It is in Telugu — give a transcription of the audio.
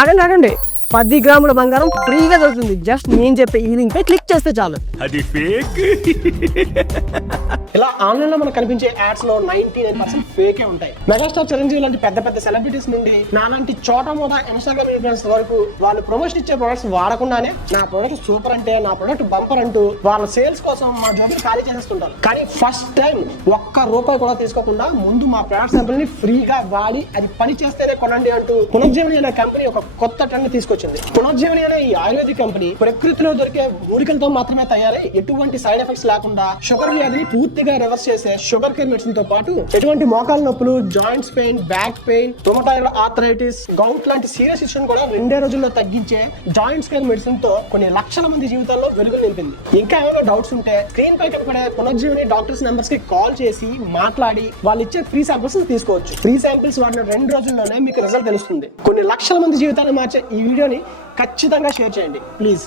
ఆగండి 10 గ్రాముల బంగారం ఫ్రీగా దొరుకుతుంది. జస్ట్ నేను చెప్పే ఈ లింక్ పై క్లిక్ చేస్తే చాలు. అది ఫేక్. ఇలా ఆన్లైన్ లో మనకు కనిపించే యాడ్స్ లో 99% ఫేకే ఉంటాయి. మెగాస్టార్ చిరంజీవి లాంటి పెద్ద పెద్ద సెలబ్రిటీస్ నుండి నాలాంటి చోటా మోటా ఇన్స్టాగ్రామ్ ఇన్ఫ్లుయెన్స్ వరకు వాళ్ళు ప్రమోషన్ ఇచ్చే ప్రొడక్ట్స్ వాడకుండానే నా ప్రొడక్ట్ సూపర్ అంటే, నా ప్రొడక్ట్ బంపర్ అంటూ వాళ్ళ సేల్స్ కోసం మా జోబులు ఖాళీ చేసేస్తుంటారు. కానీ ఫస్ట్ టైం ₹1 కూడా తీసుకోకుండా ముందు మా ప్రొడక్ట్ శాంపుల్ ని ఫ్రీగా వాడి అది పని చేస్తేనే కొనండి అంటూ పునర్జీవని అనే కంపెనీ ఒక కొత్త ట్రెండ్ తీసుకొచ్చింది. పునర్జీవని అనే ఈ ఆయుర్వేదిక్ కంపెనీ ప్రకృతిలో దొరికే మూలికలతో మాత్రమే తయారై ఎటువంటి సైడ్ ఎఫెక్ట్స్ లేకుండా షుగర్ వ్యాధిని పూర్తిగా రివర్స్ చేసే షుగర్ కేర్ మెడిసిన్ తో పాటు ఎటువంటి మోకాల నొప్పులు, joints pain, back pain, rheumatoid arthritis, gout లాంటి సీరియస్ ఇష్యూస్ కూడా 2 రోజుల్లో తగ్గించే జాయింట్స్ కేర్ మెడిసిన్ తో కొన్ని లక్షల మంది జీవితాల్లో వెలుగులు నింపింది. ఇంకా ఏమైనా డౌట్స్ ఉంటే స్క్రీన్ పై కనపడే పునర్జీవని డాక్టర్స్ నెంబర్స్ కి కాల్ చేసి మాట్లాడి వాళ్ళు ఇచ్చే ఫ్రీ శాంపిల్స్ తీసుకోవచ్చు. ఫ్రీ శాంపిల్స్ వాడిన 2 రోజుల్లోనే మీకు రిజల్ట్ తెలుస్తుంది. కొన్ని లక్షల మంది జీవితాలను మార్చే ఈ వీడియోని ఖచ్చితంగా షేర్ చేయండి ప్లీజ్.